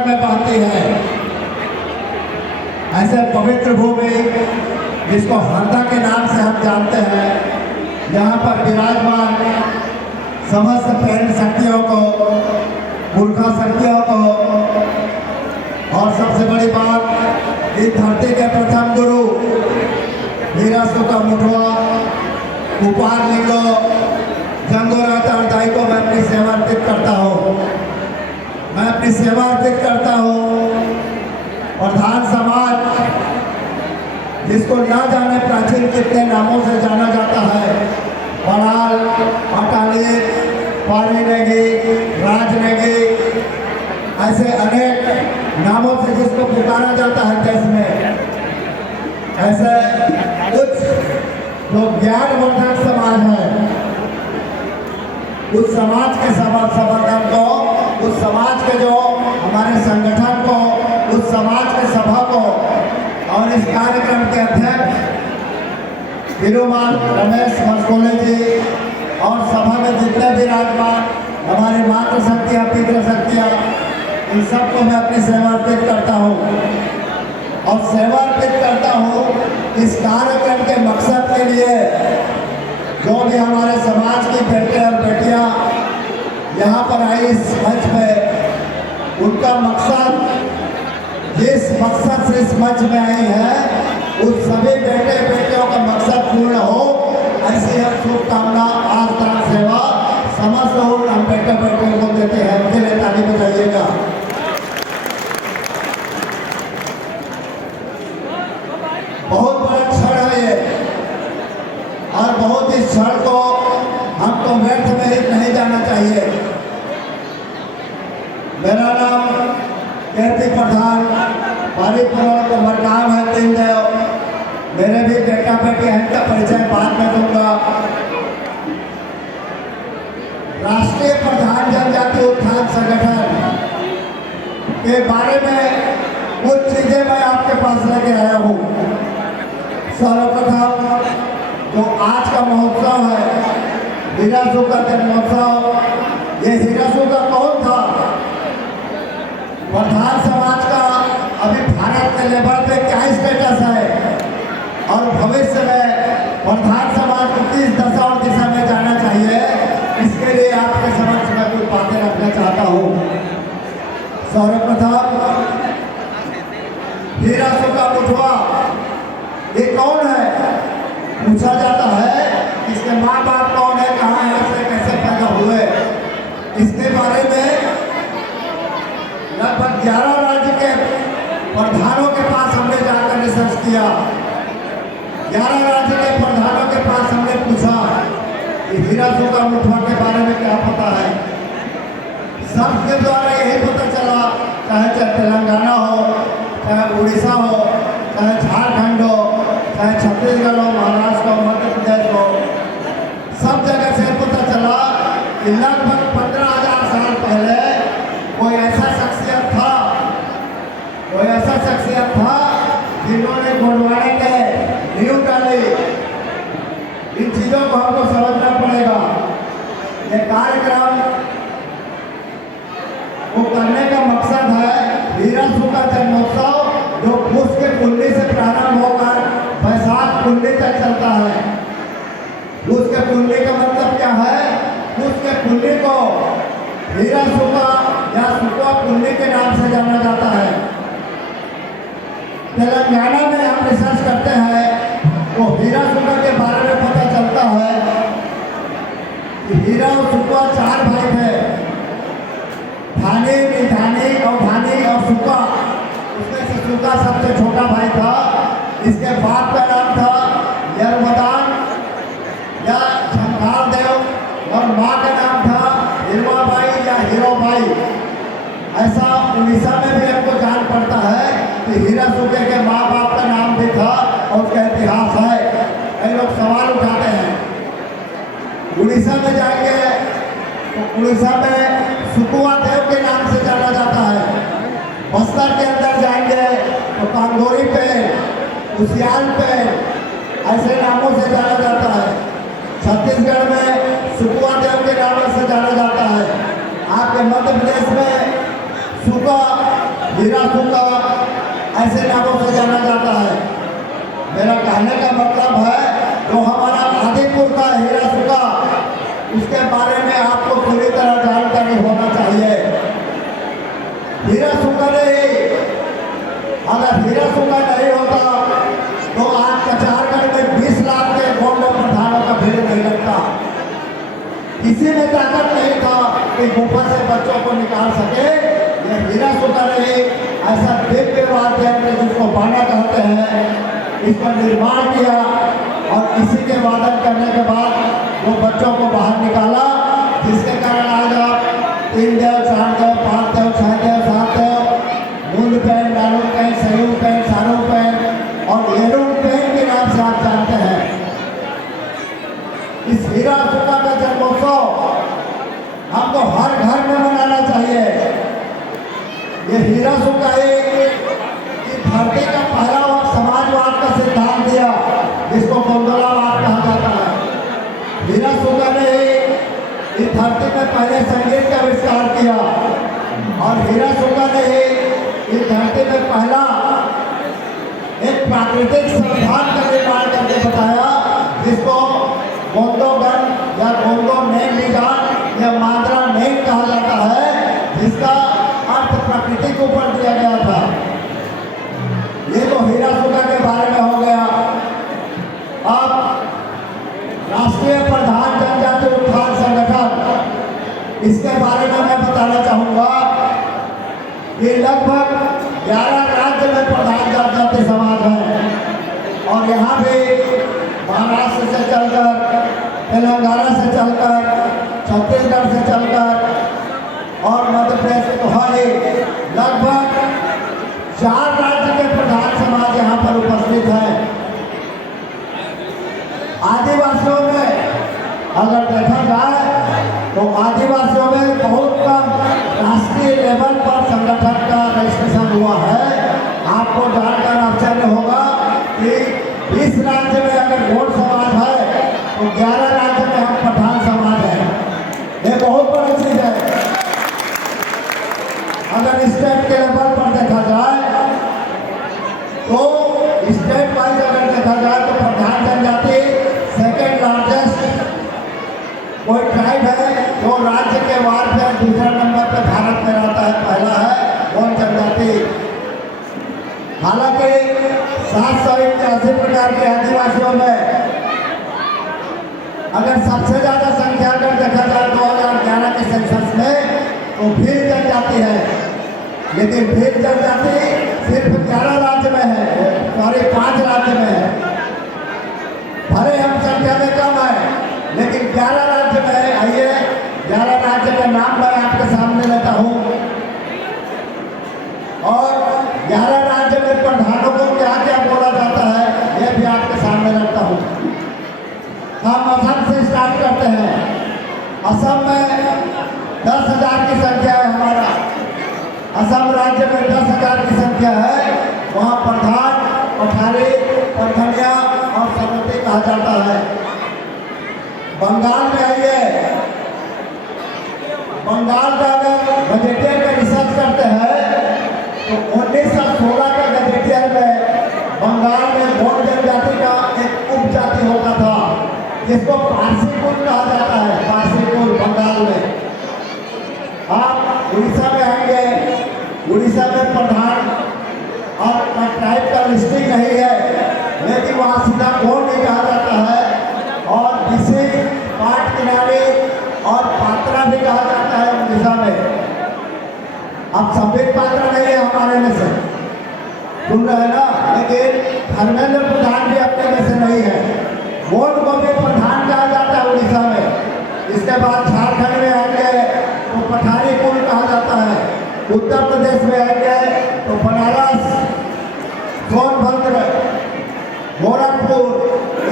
में बहती है। ऐसे पवित्र भूमि जिसको हरदा के नाम से हम जानते हैं, यहाँ पर विराजमान समस्त प्रेम शक्तियों को, मूर्खा शक्तियों को, और सबसे बड़ी बात इस धरती के प्रथम गुरु हीरा सुका मुठवा उपहार लिंगो जंगो दाई को मैं अपनी सेवा अर्पित करता हूँ। मैं अपनी सेवा अर्पित करता हूँ। प्रधान समाज जिसको ना जाने प्राचीन कितने नामों से जाना जाता है, बड़ाल, पाटाली, पालीनेगी, राजनेगी, ऐसे अनेक नामों से जिसको पुकारा जाता है देश में, ऐसे कुछ जो ज्ञानवर्धक समाज है, उस समाज के समर्थन को, उस समाज के जो हमारे संगठन को, उस समाज के सभा को और इस कार्यक्रम के अध्यक्ष विरुमान रमेश मस्कोले जी और सभा में जितने भी विराजमान हमारी मातृ शक्तियाँ, पितृ शक्तियाँ, इन सबको मैं अपनी सेवा अर्पित करता हूँ। और सेवा अर्पित करता हूँ इस कार्यक्रम के मकसद के लिए। जो भी हमारे समाज की बेटे और बेटियाँ यहाँ पर आई इस मंच में, उनका मकसद, जिस मकसद से इस मंच में आई है, उस सभी बेटे बेटियों का मकसद पूर्ण हो, ऐसी हम शुभकामना आज तक सेवा समस्त लोग हम बेटे बेटियों को देते हैं। मुझे लिए ताली बजाइएगा। बहुत बड़ा क्षण है ये, और बहुत इस क्षण को हमको व्यर्थ में नहीं जाना चाहिए। मेरा नाम कीर्ति प्रधान, पारीपुर को नाम है तीन देव। मेरे भी बेटा बेटी हैं, इनका परिचय बाद में दूंगा। राष्ट्रीय प्रधान जनजाति उत्थान संगठन के बारे में कुछ चीजें मैं आपके पास लेके आया हूँ। सर्वप्रथम जो आज का महोत्सव है, हीरा सुका जन्मोत्सव, ये हीरा सुका कौन था? प्रधान समाज का अभी भारत के लेवल पे क्या स्टेटस है और भविष्य में प्रधान समाज को किस दशा और दिशा में जाना चाहिए, इसके लिए आपके समक्ष में कुछ बातें रखना चाहता हूँ। सर्वप्रथम हीरा सुका मुठवा ये कौन है? पूछा जाता है इसके माँ बाप कौन है, कहाँ है, से कैसे पैदा हुए। इसके बारे में लगभग 11 राज्य के प्रधानों के पास हमने जाकर रिसर्च किया। 11 राज्य के प्रधानों के पास हमने पूछा कि हीरा सुका मुठवा के बारे में क्या पता है। सबके द्वारा यही पता चला, चाहे तेलंगाना हो, चाहे उड़ीसा हो, चाहे झारखंड हो, चाहे छत्तीसगढ़ हो, महाराष्ट्र हो, मध्य प्रदेश हो, सब जगह से पता चला कि लगभग 15,000 साल पहले कोई ऐसा शख्सियत था जिन्होंने गुरुद्वारे के नींव डाली। इन चीजों को हमको समझना पड़ेगा। ये कार्यक्रम को करने का मकसद है हीरा सुका जन्मोत्सव, जो पुष के पुन्नी से प्रारंभ होकर बैसाख पुन्नी तक चलता है। पुष के पुन्नी का मतलब क्या है? पुष के पुन्नी को हीरा सुका या सुका पुन्नी के नाम से जाना जाता है। तेलंगाना में हम रिसर्च करते हैं तो हीरा सुका के बारे में पता चलता है कि हीरा और सुका 4 भाई थे, धानी, निधानी और धानी और सुका। उसमें से सुका सबसे छोटा भाई था। इसके बाप का नाम था यरमदान या झंकार देव और माँ का नाम था हिरवाबाई या हीरोबाई। ऐसा उड़ीसा में भी हमको जान पड़ता है कि हीरा सुके के माँ बाप का नाम भी था और उसका इतिहास है। कई लोग सवाल उठाते हैं। उड़ीसा में जाएंगे तो उड़ीसा में सुकुआ देव के नाम से जाना जाता है। बस्तर के अंदर जाएंगे तो कांगोरी पे, उसियाल पे, ऐसे नामों से जाना जाता है। छत्तीसगढ़ में सुकुआ देव के नाम से जाना जाता है। आपके मध्य प्रदेश में सुका हीरा सूगा ऐसे नामों से जाना जाता है। मेरा कहने का मतलब है जो हमारा आदिपुर का हीरा सूगा, उसके बारे में आपको पूरी तरह जानकारी होना चाहिए। हीरा सूगा नहीं, अगर हीरा सूगा नहीं होता तो आज कचारगढ़ में 20 लाख के गोंड प्रधानों का भीड़ नहीं लगता। किसी में ताकत नहीं था कि गुफा से बच्चों को निकाल सके। ये हीरा सूगा नहीं, ऐसा दिव्य वाद्य यंत्र जिसको बाना कहते हैं, इसका निर्माण किया और इसी के वादन करने के बाद वो बच्चों को बाहर निकाला, जिसके कारण आज आप 3 देव, 4 देव, 5 देव, 6 देव, 7 देव, मूल पैन, डालू पैन, सहयोग पैन, सारू पैन और येरूम पैन के नाम से आप जानते हैं। इस हीरा सूगा का जन्मोत्सव हमको हर घर में मनाना चाहिए। ये हीरा सूगा धरती का पहला समाजवाद का सिद्धांत दिया, जिसको गोंदोलावाद कहा जाता है। हीरा सूगा ने इस धरती में पहले संगीत का आविष्कार किया और हीरा सूगा ने इस धरती में पहला एक प्राकृतिक संविधान का निर्माण करके बताया, जिसको गोंदोगन या गोंदो नेम निगान या माद्रा नेम कहा जाता है, जिसका अर्थ प्रकृति को ऊपर दिया गया था। ये तो हीरा सूगा के बारे में हो गया। अब राष्ट्रीय प्रधान जनजाति उत्थान संगठन, इसके बारे में मैं बताना चाहूँगा कि लगभग 11 राज्य में प्रधान जनजाति समाज है और यहाँ भी महाराष्ट्र से चलकर, तेलंगाना से चलकर, छत्तीसगढ़ से चलकर और मध्य प्रदेश से तुम्हारे लगभग 4 राज्य के प्रधान समाज यहाँ पर उपस्थित हैं। आदिवासियों में अगर देखा जाए तो आदिवासियों में बहुत कम राष्ट्रीय लेवल पर संगठन का रजिस्ट्रेशन हुआ है। आपको जानकर आश्चर्य होगा कि 20 राज्य में अगर गोंड समाज है तो 11 राज्य में हम पठान समाज है। ये बहुत बड़ी चीज है। अगर स्टेट के लेवल पर देखा जाए तो स्टेट वाइज अगर देखा जाए तो प्रधान जनजाति सेकेंड लार्जेस्ट कोई ट्राइब है जो राज्य के वार पे दूसरा नंबर पे भारत में रहता है, पहला है गोंड जनजाति। हालांकि 781 प्रकार के आदिवासियों में अगर सबसे ज्यादा संख्या अगर देखा जाए 2011 के सेंसस में तो भील जनजाति है, लेकिन भील जनजाति सिर्फ 11 राज्य में है, सॉरी 5 राज्य में है। भले हम संख्या में कम है लेकिन 11 राज्य में है। आइए 11 राज्य का नाम मैं आपके सामने लेता हूँ और 11 राज्य में प्रधानों को क्या क्या बोला जाता है यह भी आपके सामने रखता हूँ। हम असम से स्टार्ट करते हैं। असम में 10,000 की संख्या है हमारा। असम राज्य में 10,000 की संख्या है। वहाँ प्रधान, पठारी, पठनिया और सरवती कहा जाता है। बंगाल में आइए, बंगाल का अगर गजेटियर में रिसर्च करते हैं तो 1916 के गजेटियर में बंगाल में गोंड जनजाति का एक उपजाति होता था जिसको पारसी कुल कहा जाता है। पारसी कुल बंगाल में। आप उड़ीसा में आएंगे, उड़ीसा में प्रधान और ट्राइब का लिस्टिंग नहीं है, लेकिन वहाँ सीधा गोंड नहीं कहा जाता है और किसी पाट किनारे और पात्रा भी कहा जाता है उड़ीसा में। अब संबित पात्रा नहीं है हमारे में से, सुन रहे हैं ना, लेकिन धर्मेंद्र प्रधान भी अपने में से नहीं है। गोंड को भी प्रधान कहा जाता है उड़ीसा में। इसके बाद झारखंड में आएंगे तो पठारी कुल कहा जाता है। उत्तर प्रदेश में आएंगे तो बनारस, सोनभद्र, गोरखपुर,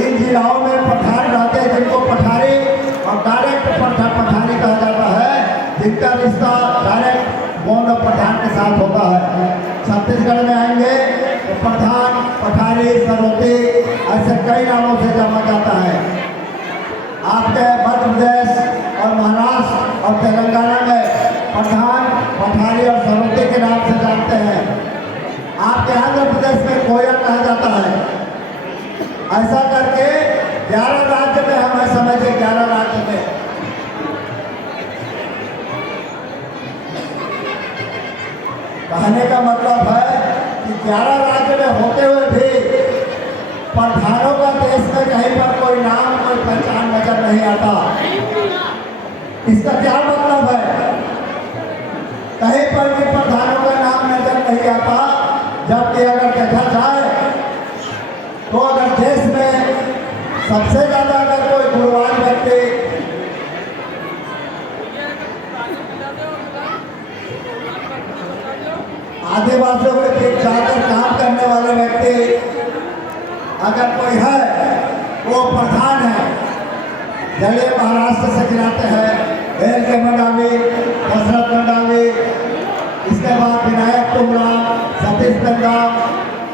इन जिलाओं में पठान रहते हैं जिनको पठारी और डायरेक्ट पठारी कहा जाता है, जिनका रिश्ता डायरेक्ट गोंड और पठान के साथ होता है। छत्तीसगढ़ में आएंगे तो पठान, पठारी, सरवती ऐसे कई नामों से जाना जाता है। आपके मध्य प्रदेश और महाराष्ट्र और तेलंगाना में पठान, पठारी और सरवती के नाम से जानते हैं। कोयल कहा जाता है। ऐसा करके 11 राज्य में हमें समझे, 11 राज्य में कहने का मतलब है कि 11 राज्य में होते हुए भी प्रधानों का देश में कहीं पर कोई नाम, कोई पहचान नजर नहीं आता। इसका क्या मतलब है? कहीं पर भी प्रधानों का नाम नजर नहीं आता, जबकि अगर देखा जाए तो अगर देश में सबसे ज्यादा अगर कोई गुणवान व्यक्ति आदिवासियों के बीच जाकर काम करने वाले व्यक्ति अगर कोई है, वो प्रधान है। चलिए महाराष्ट्र से गिराते हैं एल के मंडावी, दशरथ मंडावी, इसके बाद विनायक कुमरा, सतीश गंगा,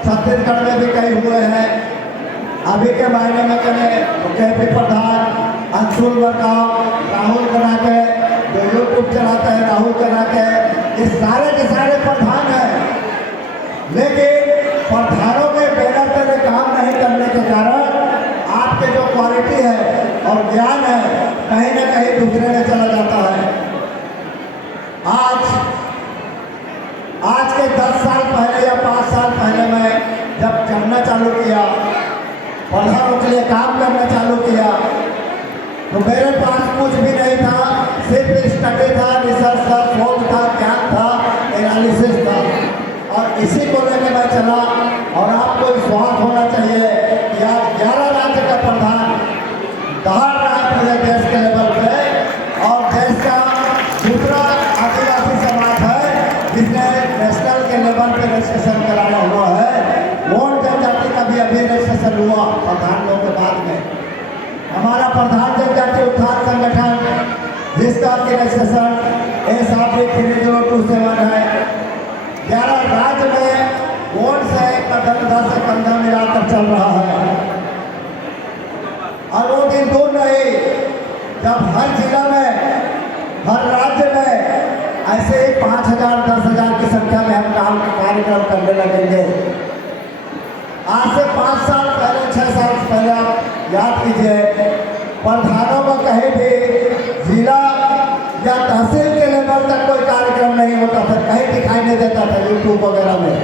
छत्तीसगढ़ में भी कई हुए हैं। अभी के महीने में करें तो केपी प्रधान, अंशुल बरगाव, राहुल कनाके, जो यूट्यूब चलाते हैं राहुल कनाके, ये सारे के सारे प्रधान हैं। लेकिन प्रधानों के बैनर पर काम नहीं करने के कारण आपके जो क्वालिटी है और ज्ञान है कहीं ना कहीं दूसरे में चला जाता है। आज के 10 साल पहले या 5 साल पहले मैं जब करना चालू किया, प्रधानों के लिए काम करना चालू किया, तो मेरे पास कुछ भी नहीं था, सिर्फ स्टडी था, रिसर्च था, शोध था, ज्ञान था, एनालिसिस था। और इसी को लेकर मैं चला। और आपको विश्वास होना चाहिए कि आज 11 राज्य का प्रधान दहाड़ रहा है पूरे देश के लेवल पे। और देश का दूसरा आदिवासी समाज है जिसने नेशनल के लेवल पे रजिस्ट्रेशन कराया हुआ है। गोंड जनजाति का भी अभी रजिस्ट्रेशन हुआ प्रधान लोगों के बाद में। हमारा प्रधान जनजाति उत्थान संगठन जिसका कि रजिस्ट्रेशन SA3027 है। 11 राज्य में वोट से कंधा से कंधा मिलाकर चल रहा है। और वो दिन दूर नहीं जब हर जिला में, हर राज्य में ऐसे ही 5,000 10,000 की संख्या में हम काम कार्यक्रम करने लगेंगे। आज से 5 साल पहले, 6 साल पहले आप याद कीजिए, प्रधानों को कहीं भी जिला या तहसील के लेवल तक कोई कार्यक्रम नहीं होता था, कहीं दिखाई नहीं देता था यूट्यूब वगैरह में।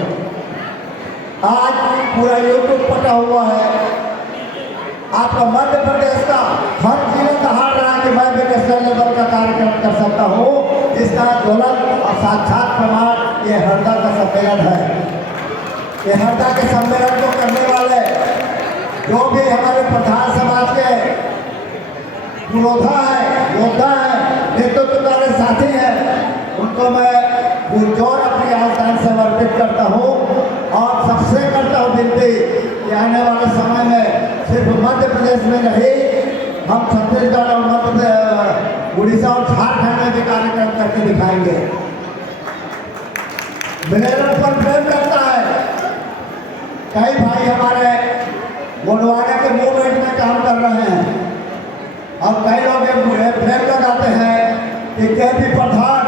आज पूरा यूट्यूब पटा हुआ है। आपका मध्य प्रदेश का हर जिला दहाड़ रहा है कि मैं भी नेशनल लेवल का कार्यक्रम कर सकता हूँ, जिसका ज्वलंत और साक्षात प्रमाण ये हरदा का सम्मेलन है। ये हरदा के सम्मेलन को करने वाले जो भी हमारे प्रधान समाज के पुरोधा है, योद्धा है, नेतृत्व वाले साथी हैं, उनको मैं पुरजोर अपनी आस्थान समर्पित करता हूँ। और सबसे करता हूँ विनती कि आने वाले समय में सिर्फ मध्य प्रदेश में नहीं, हम छत्तीसगढ़ और मध्य उड़ीसा और झारखंड में भी कार्यक्रम करके दिखाएंगे। विलेरन पर प्रेम करता है। कई भाई हमारे गोंडवाना के मूवमेंट में काम कर रहे हैं और कई लोग प्रेम लगाते हैं कि केपी प्रधान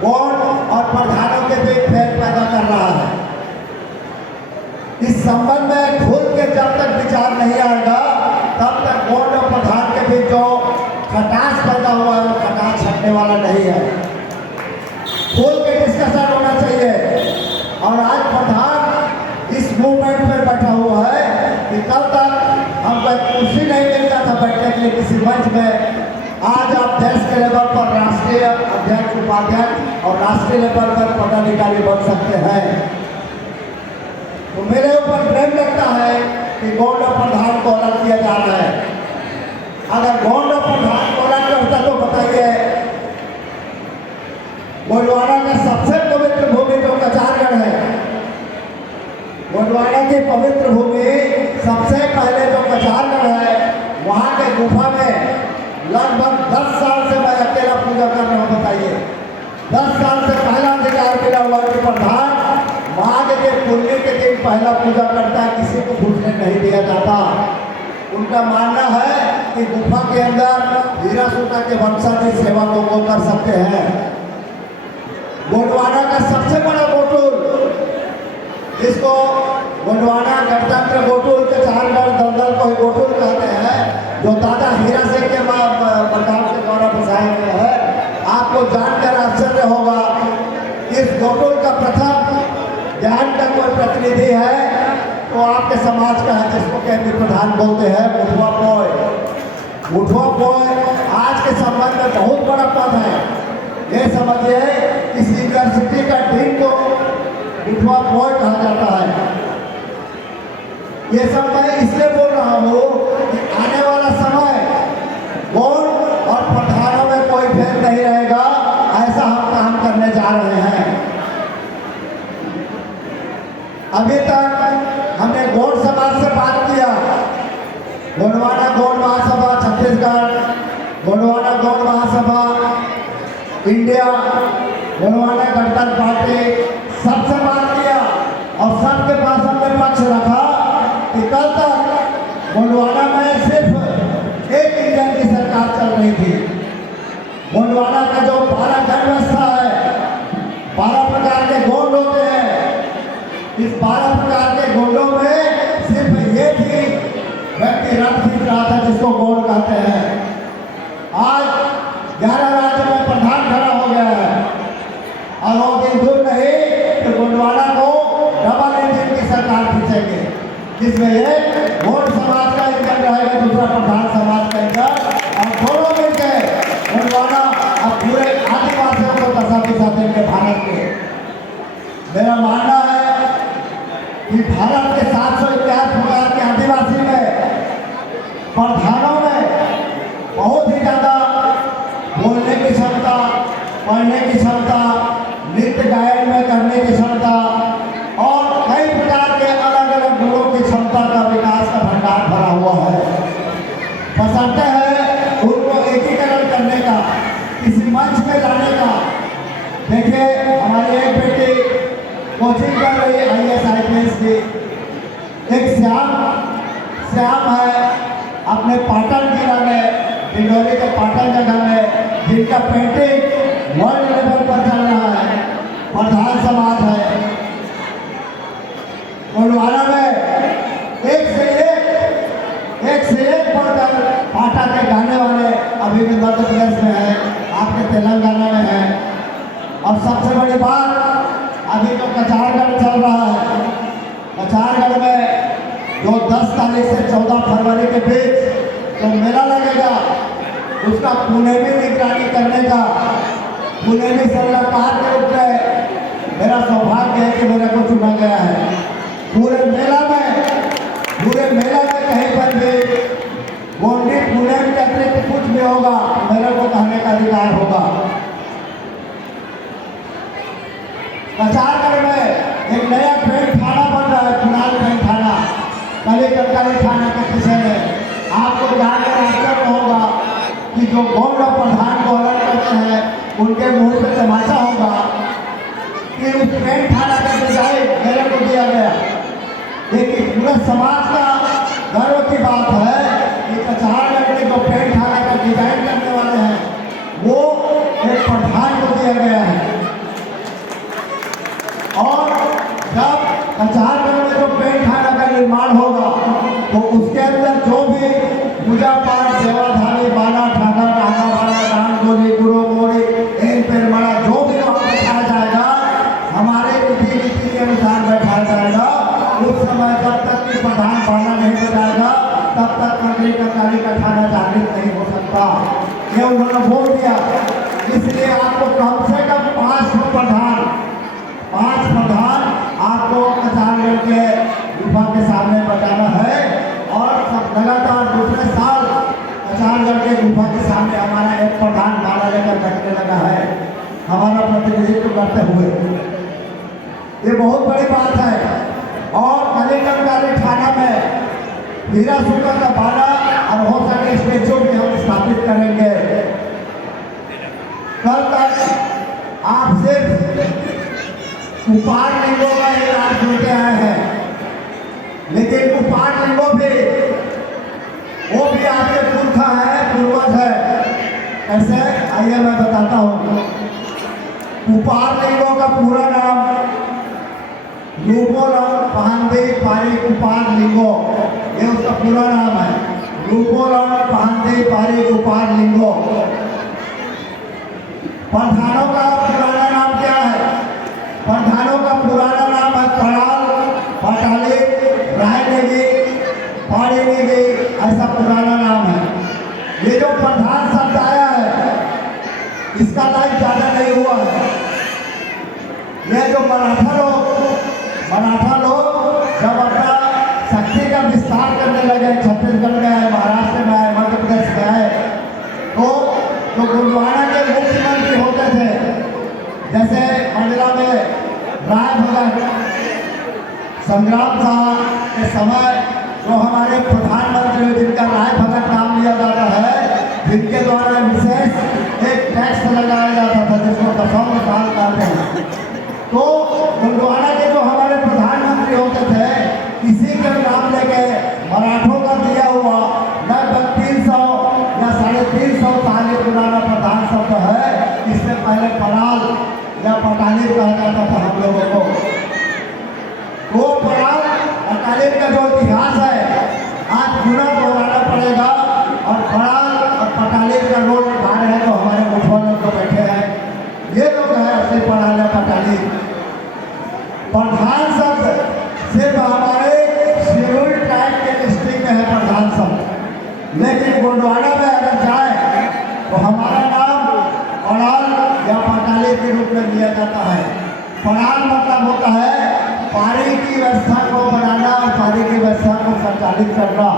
गोंड और प्रधानों के बीच भेद पैदा कर रहा है। इस संबंध में खुल के जब तक विचार नहीं आएगा तब तक गोंड और प्रधान के बीच जो खटास पैदा हुआ है वो खटास हटने वाला नहीं है। खुल के डिस्कशन होना चाहिए। और आज प्रधान इस मूवमेंट में बैठा हुआ है कि कल तक हमको कुर्सी नहीं मिलता था बैठने के लिए किसी मंच में। आज आप देश के लेवल पर राष्ट्रीय अध्यक्ष, उपाध्यक्ष और राष्ट्रीय लेवल पर पदाधिकारी बन सकते हैं। तो मेरे ऊपर प्रेम लगता है कि गोंड और प्रधान को अलग किया जा रहा है। अगर गोंड और प्रधान को अलग करता तो बताइए, गोंडवाना का सबसे पवित्र भूमि जो कचारगढ़ है, गोंडवाना की पवित्र भूमि सबसे पहले जो कचारगढ़ है, वहाँ के गुफा में लगभग 10 साल से मैं अकेला पूजा कर रहा हूँ। बताइए, 10 साल से पहला अधिकार मिला हुआ कि प्रधान माघ के पूर्णिमा के दिन पहला पूजा करता है, किसी को घुसने नहीं दिया जाता। उनका मानना है कि गुफा के अंदर हीरा सूता के वंशज की सेवा को कर सकते हैं। गोंडवाना का सबसे बड़ा मोटूर, जिसको गोंडवाना का प्रथम ज्ञान का कोई प्रतिनिधि है तो आपके समाज का है, जिसको कहते प्रधान बोलते हैं, मुठुआ पॉय। मुठुआ पॉय आज के संबंध में बहुत बड़ा पद है। ये समझिए इस यूनिवर्सिटी का डीन को मुठुआ पॉय कहा जाता है। ये सब मैं इसलिए बोल रहा हूँ कि आने वाला समय गौड़ और प्रधानों में कोई भेद नहीं रहेगा, ऐसा हम काम करने जा रहे हैं। अभी तक हमने गौड़ समाज से बात किया, गोंडवाना गौड़ महासभा छत्तीसगढ़, गोंडवाना गौड़ महासभा इंडिया, गोंडवाना गणतंत्र पार्टी, सबसे बात किया और सबके पास हमने पक्ष रखा कि कल तक गोंडवाना में सिर्फ एक इंजन की सरकार चल रही थी। गोंडवाना का जो 12 जनव्यवस्था है, 12 प्रकार के गोंड होते हैं, इस 12 प्रकार के गोंडों में सिर्फ ये थी व्यक्ति रथ खींच रहा था जिसको गोंड कहते हैं। आज 11 राज्य में प्रधान खड़ा हो गया है और वो दिन दूर नहीं कि गोंडवाना को डबल इंजन की सरकार खींचेंगे, जिसमें एक गोंड समाज का इंजन रहेगा, दूसरा प्रधान समाज का इंजन, और दोनों मिलकर गोंडवाना अब पूरे आदिवासियों को दशा दिशा देंगे भारत के। मेरा मानना है कि भारत के 751 प्रकार के आदिवासी में प्रधानों में बहुत ही ज़्यादा बोलने की क्षमता, पढ़ने की क्षमता, नृत्य गायन में करने की क्षमता और कई प्रकार के अलग अलग गुणों की क्षमता का विकास का भंडार भरा हुआ है। बशर्ते है उनको एकीकरण करने का, किसी मंच में लाने का। देखिए हमारी एक बेटी कोचिंग कर रही है IAS IPS की, एक श्याम है अपने पाटन जिला में, डिंडोरी के पाटन जगह में, जिनका पेंटिंग वर्ल्ड लेवल पर चल रहा है, प्रधान समाज है। गोंडवाना में एक से एक बढ़कर पाटा के गाने वाले अभी भी मध्य प्रदेश में है, आपके तेलंगाना में है। और सबसे बड़ी बात, अभी जो कचारगढ़ चल रहा है, कचारगढ़ में जो 10 तारीख से 14 फरवरी के बीच जो मेला लगेगा, उसका पुणे में निगरानी करने का, पुणे में सलाहकार के रूप में मेरा सौभाग्य है कि मेरे को चुना गया है। पूरे मेला में कहीं पर भी गोंडी पुणे के अतिरिक्त कुछ भी होगा, मेरे को कहने का अधिकार होगा। कचारगढ़ में एक नया पेंट थाना बन रहा है, कुणाल पेंट थाना, कली थाना के पीछे में। आपको जानकर आश्चर्य होगा कि जो गौड़ और प्रधान को अलग करते हैं, उनके मुंह पे तमाचा होगा कि उस पेंट थाना का डिजाइन मेरे को दिया गया। लेकिन पूरे समाज का गर्व की बात है कि कचारगढ़ में जो पेंट थाना का डिजाइन करने वाले हैं, वो एक प्रधान को दिया गया है। और जब कचारगढ़ में जो पेंट थाना का निर्माण होगा तो उसके अंदर जो भी पूजा पाठ, सेवाधारी, बाला, ठाका, टाका बाला, दान, गोली, गुरु, मोड़ी, एन पेरमड़ा, जो भी वहाँ बैठाया जाएगा, हमारे रीति के अनुसार बैठाया जाएगा। उस समय जब तक कि प्रधान बाला नहीं बजाएगा, तब तक मंदिर का काली का थाना जागृत नहीं हो सकता। ये उन्होंने बोल दिया। इसलिए आपको कम से कम 5 प्रधान आपको कचारगढ़ के गुफा के सामने बजाना है। और सब लगातार दूसरे साल कचारगढ़ के गुफा के सामने हमारा एक प्रधान माला लेकर बैठने लगा है, हमारा प्रतिनिधित्व करते हुए। ये बहुत बड़ी बात है। और कलीगढ़ थाना में हीरा सुल्तान का बाला और हो सके स्टेचू भी हम स्थापित करेंगे। कल तक आप सिर्फ उपार लिंगों का इलाज सुनते आए हैं, लेकिन उपार लिंगों भी वो भी आपके पुरखा है, पूर्वज है। ऐसे आइए मैं बताता हूँ। उपार लिंगों का पूरा नाम रूपोलम पहंदी पारी उपार लिंगो, ये उसका पूरा नाम है। रूपोलम पहंदी पारी उपार लिंगो। प्रधानों का पुराना नाम क्या है? प्रधान मराठा लोग जब अपना शक्ति का विस्तार करने लगे, छत्तीसगढ़ गए, महाराष्ट्र में आए, मध्य प्रदेश में आए, तो गोंडवाना के मुख्यमंत्री होते थे। जैसे मंडला में राय भगत संग्राम था के समय जो हमारे प्रधानमंत्री जिनका राय भगत नाम लिया जाता है, जिनके द्वारा विशेष एक टैक्स लगाया जाता था जिसको दशम साल कहते हैं। तो गोंडवाना के जो हमारे प्रधानमंत्री होते थे, इसी के नाम लेके मराठों का दिया हुआ लगभग 300 या 350 साल पुराना प्रधान शब्द है। इससे पहले पड़ाल या पटाली कहा जाता था हम लोगों को। वो पड़ाल पटाली का जो इतिहास है आज पूरा दोहराना पड़ेगा। और पड़ाल और पटाली का रोल निभा रहे हैं जो हमारे मुठवा लोग तो बैठे हैं, ये लोग हैं असली पड़ाल या पटाली। प्रधान शब्द सिर्फ हमारे शेड्यूल ट्राइब के डिस्ट्रिक्ट में है प्रधान शब्द, लेकिन गोंडवाना में अगर जाए तो हमारा नाम पड़ाल या पटाली के रूप में लिया जाता है। पड़ाल मतलब होता है पारी की व्यवस्था को बनाना और पारी की व्यवस्था को संचालित करना।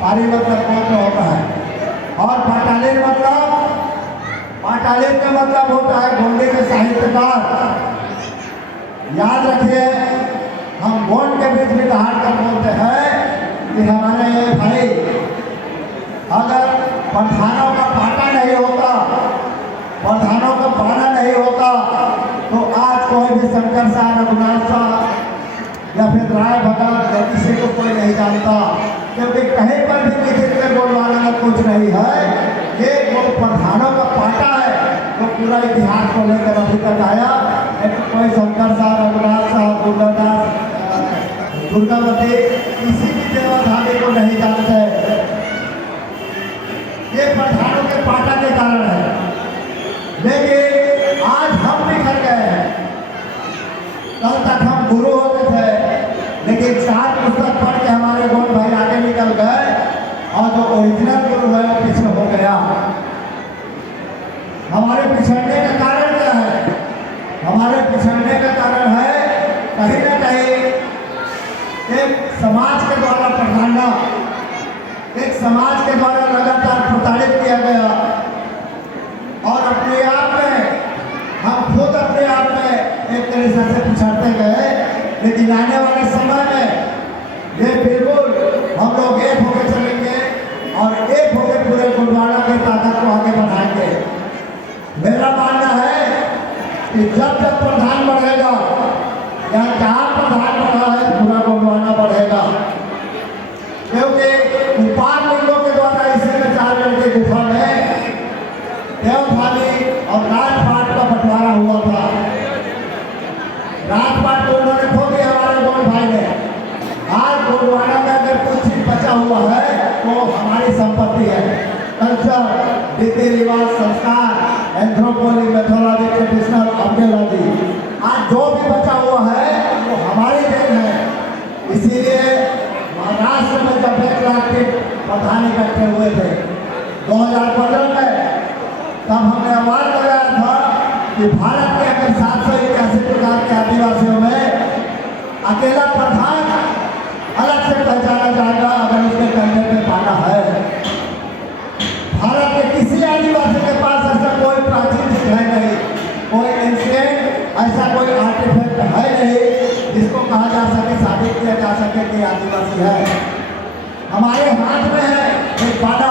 पारी मतलब गोत्र होता है। और पटाली का मतलब होता है गोंडी के साहित्यकार। याद रखिए, हम गोंड के बीच में दहाड़ कर बोलते हैं कि हमारे भाई अगर प्रधानों का पाटा नहीं होता, प्रधानों का पाना नहीं होता, तो आज कोई भी शंकर शाह, रघुनाथ शाह या फिर राय भगत या किसी को कोई नहीं जानता, क्योंकि कहीं पर भी लिखित में गोंडवाना में कुछ नहीं है। ये जो प्रधानों का पाटा है तो पूरा इतिहास को लेकर अभी तक आया। कोई शंकर शाह, रघुनाथ शाह, दुर्गावती किसी भी देवधानी को नहीं जानते। ये प्रधानों के पाटा के कारण है। लेकिन आज हम बिखर गए हैं। कल तक हम गुरु होते थे, लेकिन 7 पुस्तक पढ़ के हमारे गोंड भाई आगे निकल गए और जो ओरिजिनल गुरु है वो पीछे हो गया। हमारे पिछड़ने का कारण क्या है? हमारे पिछड़ने का कारण है कहीं ना कहीं एक समाज के द्वारा प्रताड़ना, एक समाज के द्वारा लगातार प्रताड़ित किया गया। और अपने आप में हम खुद अपने आप में एक तरीके से पिछड़ते गए। लेकिन आने वाले समय में ये बिल्कुल हम लोग एक होकर चलेंगे और एक होकर पूरे गोंडवाना की ताकत को आगे बढ़ाएंगे। मेरा मानना है कि जब तक प्रधान बढ़ेगा या जहाँ प्रधान बढ़ा है पूरा गोंडवाना बढ़ेगा। क्योंकि उपार लिंगों के द्वारा इसी में 4 जन की गुफा में देवधानी और राजपाट का बंटवारा हुआ था। राजपाट को उन्होंने खो दिया हमारे गोंड भाई ने। आज गोंडवाना में अगर कुछ चीज बचा हुआ है तो हमारी संपत्ति है। कल्चर, रीति रिवाज, संस्कार, एंथ्रोपोलॉजी, मैथोलॉजी, ट्रेडिशनल, आर्कियोलॉजी, आज जो भी बचा हुआ है वो हमारी देन है। इसीलिए महाराष्ट्र में जब 1 लाख के प्रधान इकट्ठे हुए थे 2015 में, तब हमने आवाज लगाया था कि भारत के अगर 781 प्रकार के आदिवासियों में अकेला प्रधान अलग से पहचाना जाएगा अगर उसके कंधे पे पाना है। भारत के किसी आदिवासी के पास ऐसा कोई प्राचीन है नहीं, कोई एंशिएंट ऐसा कोई आर्टिफैक्ट है नहीं जिसको कहा जा सके, साबित किया जा सके कि आदिवासी है। हमारे हाथ में है एक पाना।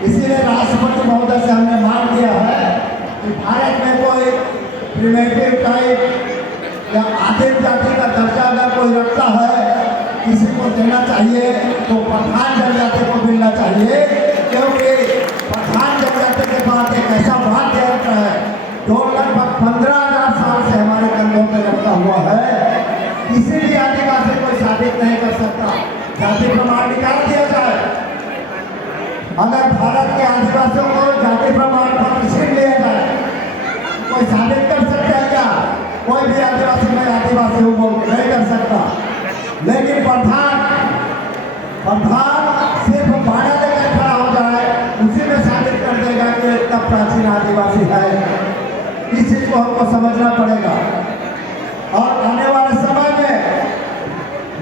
इसीलिए राष्ट्रपति महोदय से हमने मांग किया है कि भारत में कोई प्रिमेटिव टाइप या आदिम जाति का दर्जा अगर कोई रखता है, किसी को देना चाहिए तो प्रधान जनजाति को मिलना चाहिए। क्योंकि प्रधान जनजाति के बाद एक ऐसा वाद्य यंत्र है जो लगभग 15,000 साल से हमारे कंधों पर रखा हुआ है। किसी भी आदिवासी को साबित नहीं कर सकता। जाति प्रमाण निकाल दिया जाए। अगर भारत के आदिवासियों को जाति प्रमाण पत्र छीन लिया जाए, कोई साबित कर सकता है क्या? कोई भी आदिवासी में आदिवासी को नहीं कर सकता। लेकिन प्रधान सिर्फ बाड़ा लेकर खड़ा हो जाए, उसी में साबित कर देगा कि इतना प्राचीन आदिवासी है। इस चीज को हमको समझना पड़ेगा। और आने वाले समय में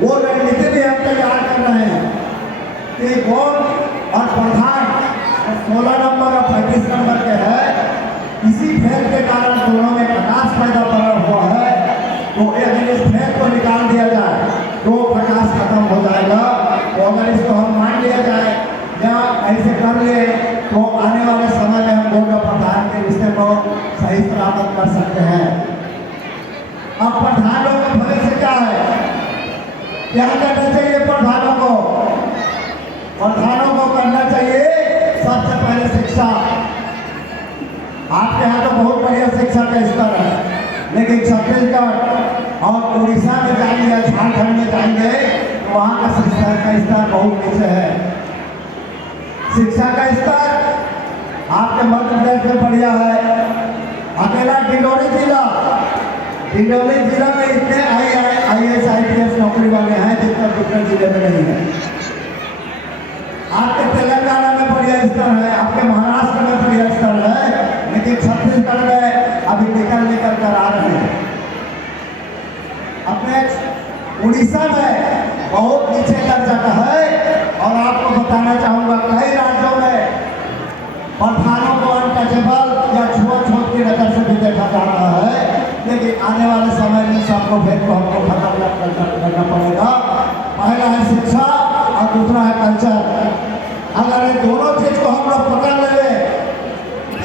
वो रणनीति भी हम तैयार कर रहे हैं कि कौन और प्रधान 16 नंबर और 35 नंबर के है। इसी फेल के कारण दोनों में प्रकाश पैदा पड़ा हुआ है, तो यदि इस फेल को निकाल दिया जाए तो प्रकाश खत्म हो जाएगा। तो अगर इसको हम मान लिया जाए या ऐसे कर लिए तो आने वाले समय में हम बोर्ड प्रधान के रिश्ते को सही सलामत कर सकते हैं। अब प्रधानों का भविष्य क्या है, क्या करना चाहिए प्रधानों को? प्रधानों को करना चाहिए सबसे पहले शिक्षा। आपके यहाँ तो बहुत बढ़िया शिक्षा का स्तर है, लेकिन छत्तीसगढ़ और उड़ीसा में जाएंगे या झारखंड में जाएंगे तो वहाँ का शिक्षा का स्तर बहुत नीचे है। शिक्षा का स्तर आपके मध्य प्रदेश में बढ़िया है। अकेला डिंडौरी जिला में इतने IAS IPS नौकरी वाले हैं जितना दूसरे जिले में नहीं है। आपके तेलंगाना में बढ़िया स्तर है, आपके महाराष्ट्र में बढ़िया स्तर है, लेकिन छत्तीसगढ़ में अभी निकल कर आ रहे हैं। अपने उड़ीसा में बहुत नीचे दर्जा का है। और आपको बताना चाहूंगा कई राज्यों में प्रधानों को अनटचेबल या छुआछूत की नजर से भी देखा जा रहा है, लेकिन आने वाले समय में सबको भेद को हमको खत्म करना पड़ेगा। पहला है शिक्षा और दूसरा है कल्चर। अगर ये दोनों चीज को हम लोग पकड़ लेंगे,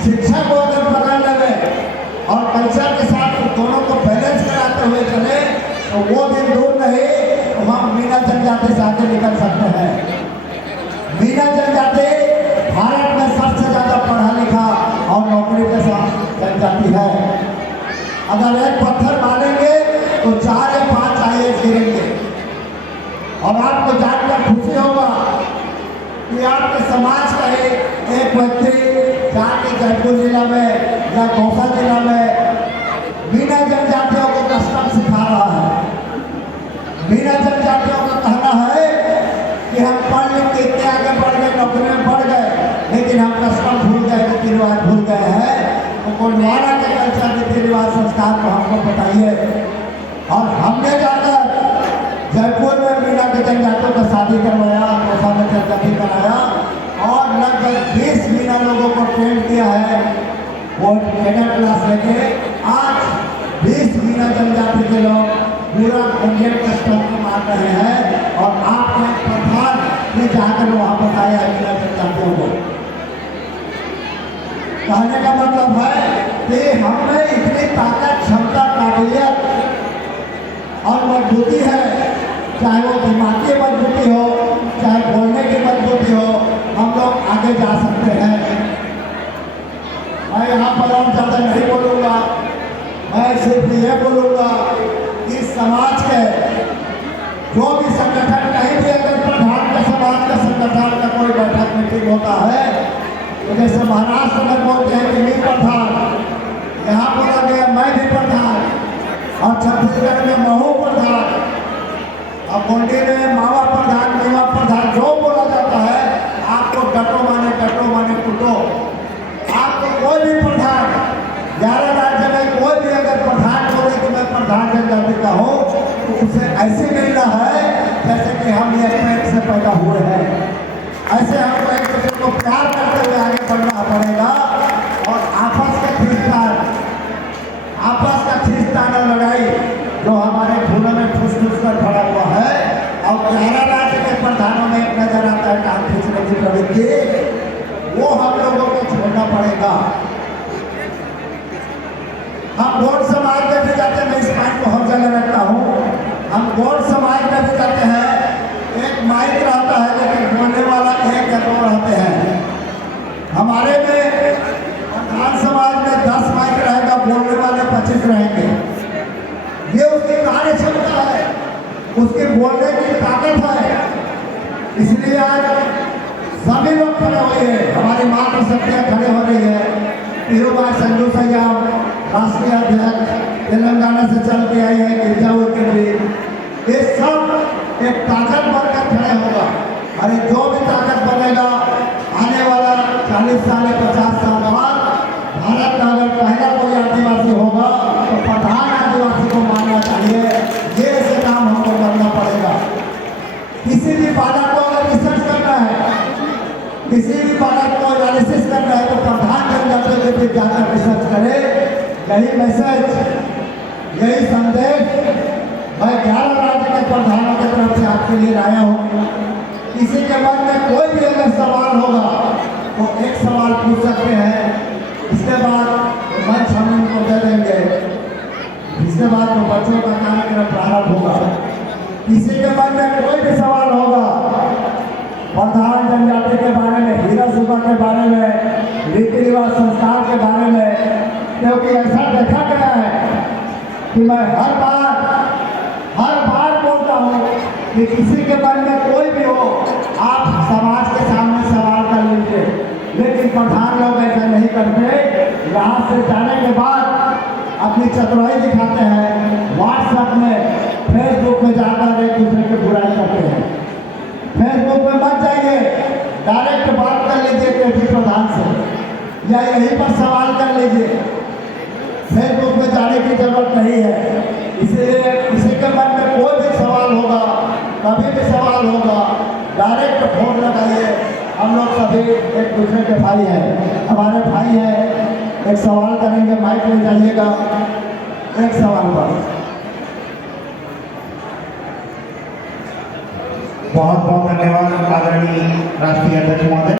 शिक्षा को अगर पकड़ लेंगे और कल्चर के साथ दोनों को बैलेंस कराते हुए चले तो वो दिन दूर नहीं तो हम मीना जनजाति से आगे निकल सकते हैं। मीना जनजाति भारत में सबसे ज्यादा पढ़ा लिखा और नौकरी के साथ जनजाति है। अगर एक पत्थर मारेंगे तो 4 या 5 IAS गिरेंगे। और आपको जानकर खुशी होगा कि आपके समाज का एक व्यक्ति जाके जयपुर जिला में या दौसा जिला में मीना जनजातियों को कस्टम सिखा रहा है। मीना जनजातियों का कहना है कि हम पढ़ लिख के इतने आगे बढ़ गए, नौकरी में बढ़ गए, लेकिन हम कस्टम भूल गए, रीति रिवाज भूल गए हैं। तो गोंडवाना के कल्चर रीति रिवाज संस्कार को हमको बताइए। और हमने जाकर जयपुर में मीना के जनजातियों का शादी करवाया, दौसा में जनजाति कराया और लगभग 20 मीना लोगों को ट्रेन किया है। वो कैडेट क्लास लेके आज 20 मीना जनजाति के लोग पूरा इंडियन कस्टम को मान रहे हैं। और आपके प्रधान ने जाकर वहां बताया मीना जनजातियों को। कहने का मतलब है कि हमें इतनी ताकत, क्षमता, काबिलियत और मजबूती है, चाहे वो दिमागी मजबूती हो, चाहे बोलने की मजबूती हो, हम लोग आगे जा सकते हैं। मैं यहाँ पर और ज़्यादा नहीं बोलूँगा, मैं सिर्फ ये बोलूँगा कि समाज के जो भी संगठन, कहीं भी अगर प्रधान का समाज का संगठन का कोई बैठक मीटिंग होता है तो जैसे महाराष्ट्र में बोलते हैं कि मैं प्रधान, यहाँ बोला गया मैं भी प्रधान, और छत्तीसगढ़ में मैं हूँ प्रधान, और गोंडी में मावा प्रधान, मेवा प्रधान, जो बोला जाता है आपको डटो माने कुटो। आपको कोई भी प्रधान 11 राज्य में कोई भी अगर प्रधान बोले कि मैं प्रधान जनजाति का हूँ तो उसे ऐसे मिलना है जैसे कि हम ये पेट से पैदा हुए हैं। ऐसे हमको एक दूसरे को प्यार करते हुए आगे बढ़ना पड़ेगा। और आपस का खींचतान और लड़ाई जो हमारे खूनों में ठूस कर खड़ा हुआ है, और 11 राज्य के प्रधानों में एक नजर आता है काम खींचने की प्रवृत्ति, वो हम लोगों को छोड़ना पड़ेगा। हम गौड़ समाज में भी जाते हैं, मैं इस बात को हर जगह रखता हूँ, हम गौड़ समाज में भी जाते हैं, एक माइक रहता है लेकिन बोलने वाला 1 या 2 रहते हैं। हमारे में प्रधान समाज में 10 माइक रहेगा, बोलने वाले 25 रहेंगे। ये उसकी कार्य क्षमता है, उसके बोलने की ताकत है। इसलिए आज सभी लोग खड़े हुए हैं, हमारी मातृ शक्तियाँ खड़े हो रही है। धीरूभाई संजू सयाम राष्ट्रीय अध्यक्ष तेलंगाना से चल के आई है, गिरजाऊ के लिए ये सब एक ताकत बनकर खड़े होगा। अरे जो भी ताकत बनेगा आने वाला 40 साल 50 साल बाद भारत का अगर पहला कोई आदिवासी होगा तो प्रधान आदिवासी को मानना चाहिए। ये ऐसे काम हमको करना पड़ेगा। किसी भी बात को एनालिसिस करना है तो प्रधान जनजाति के भी जाकर रिसर्च करे। यही मैसेज, यही संदेश मैं 11 राज्य के प्रधानों की तरफ से आपके लिए लाया हूँ। किसी के मन में कोई भी अगर सवाल होगा तो एक सवाल पूछ सकते हैं, इसके बाद मंच हम उनको दे देंगे, इसके बाद तो बच्चों का कार्यक्रम प्रारंभ होगा। किसी के मन में कोई भी सवाल होगा प्रधान जनजाति के बारे में, हीरा सुबह के बारे में, रीति रिवाज संस्कार के बारे में, क्योंकि ऐसा देखा गया है कि मैं हर बार बोलता हूँ कि किसी के मन में कोई भी हो आप समाज के सामने सवाल कर लीजिए, लेकिन प्रधान लोग ऐसा नहीं करते। यहाँ से जाने के बाद अपनी चतुराई दिखाते हैं, व्हाट्सएप में, फेसबुक में जाकर एक दूसरे की बुराई करते हैं। फेसबुक में मत जाइए, डायरेक्ट बात कर लीजिए केपी प्रधान से या यहीं पर सवाल कर लीजिए। फेसबुक में जाने की जरूरत नहीं है। इसलिए किसी के मन में कोई भी सवाल होगा, कभी भी सवाल होगा, डायरेक्ट फोन लगाइए। हम लोग सभी एक दूसरे के भाई हैं, हमारे भाई हैं। एक सवाल करेंगे, माइक ले जाइएगा, एक सवाल बस। बहुत बहुत धन्यवाद आदरणीय राष्ट्रीय अध्यक्ष महोदय।